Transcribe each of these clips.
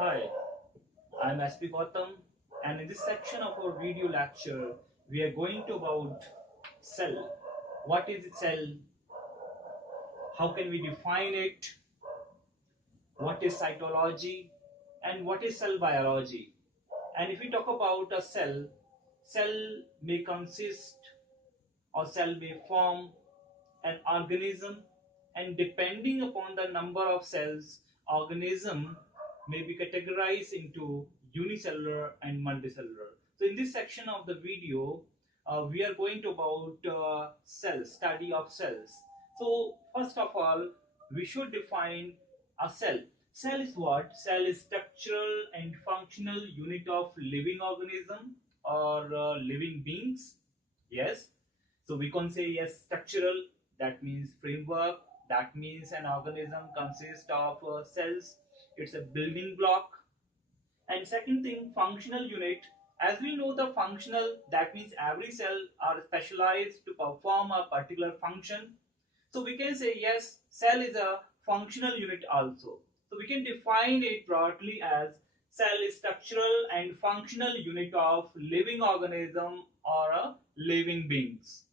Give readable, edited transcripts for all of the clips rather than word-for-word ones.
Hi, I'm SP Gautam, and in this section of our video lecture, we are going to about cell. What is cell? How can we define it? What is cytology? And what is cell biology? And if we talk about a cell may consist or cell may form an organism, and depending upon the number of cells, organism may be categorized into unicellular and multicellular. So in this section of the video, we are going to about cells, study of cells. So first of all, we should define a cell. Cell is what? Cell is structural and functional unit of living organism or living beings. Yes. So we can say yes, structural, that means framework, that means an organism consists of cells, it's a building block. And second thing, functional unit, as we know the functional, that means every cell are specialized to perform a particular function. So we can say yes, cell is a functional unit also. So we can define it broadly as cell is structural and functional unit of living organism or a living beings.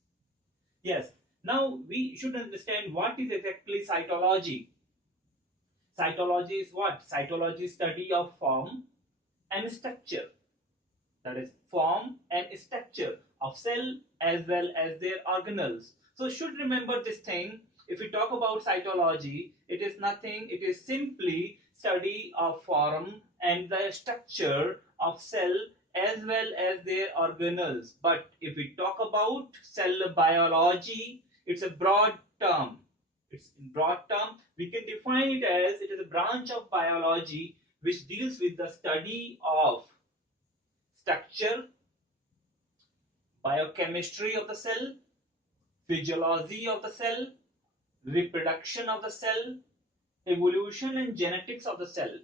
Yes. Now we should understand what is exactly cytology. Cytology is what? Cytology is study of form and structure. That is form and structure of cell as well as their organelles. So should remember this thing. If we talk about cytology, it is nothing. It is simply study of form and the structure of cell as well as their organelles. But if we talk about cell biology, it's a broad term. It's in broad term. We can define it as it is a branch of biology which deals with the study of structure, biochemistry of the cell, physiology of the cell, reproduction of the cell, evolution and genetics of the cell.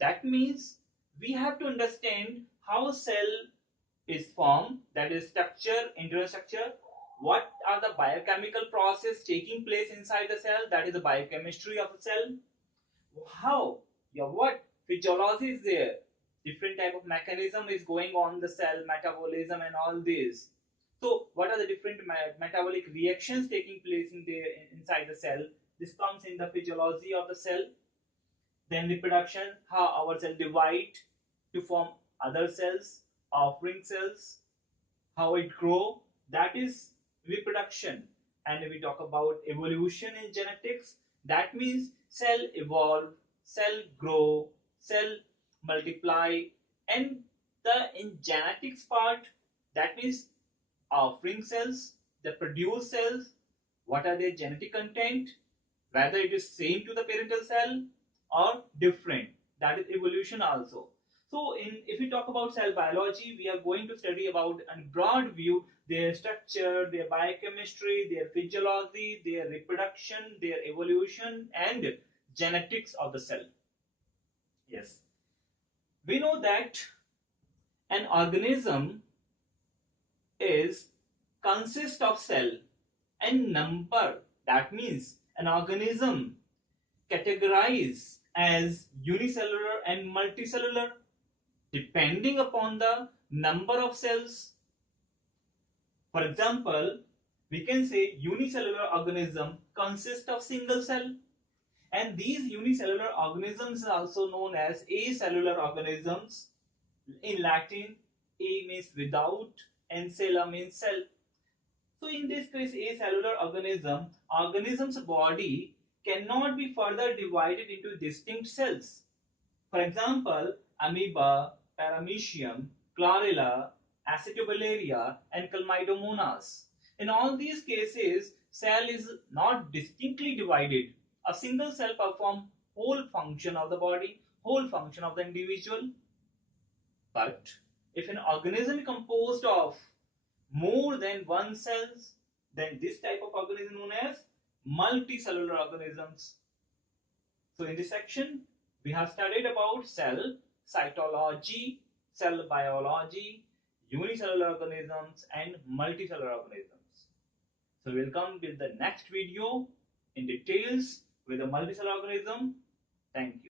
That means we have to understand how cell is formed, that is structure, internal structure, what are the biochemical process taking place inside the cell, that is the biochemistry of the cell, how, yeah, what physiology is there, different type of mechanism is going on the cell, metabolism and all this. So what are the different metabolic reactions taking place in the inside the cell? This comes in the physiology of the cell. Then reproduction, how our cell divide to form other cells, offspring cells, how it grow, that is reproduction. And if we talk about evolution in genetics, that means cell evolve, cell grow, cell multiply. And the in genetics part, that means offspring cells, the produce cells, what are their genetic content, whether it is same to the parental cell or different, that is evolution also. So if we talk about cell biology, we are going to study about a broad view their structure, their biochemistry, their physiology, their reproduction, their evolution and genetics of the cell. Yes, we know that an organism is consist of cell and number, that means an organism categorized as unicellular and multicellular depending upon the number of cells. For example, we can say unicellular organism consists of single cell, and these unicellular organisms are also known as acellular organisms. In Latin, a means without and cella means cell. So in this case, acellular organism's body cannot be further divided into distinct cells. For example, amoeba, paramecium, chlorella, acetobacteria, and chlamydomonas. In all these cases, cell is not distinctly divided. A single cell performs whole function of the body, whole function of the individual. But if an organism is composed of more than one cells, then this type of organism known as multicellular organisms. So in this section, we have studied about cell, cytology, cell biology, unicellular organisms and multicellular organisms. So we'll come with the next video in details with the multicellular organism. Thank you.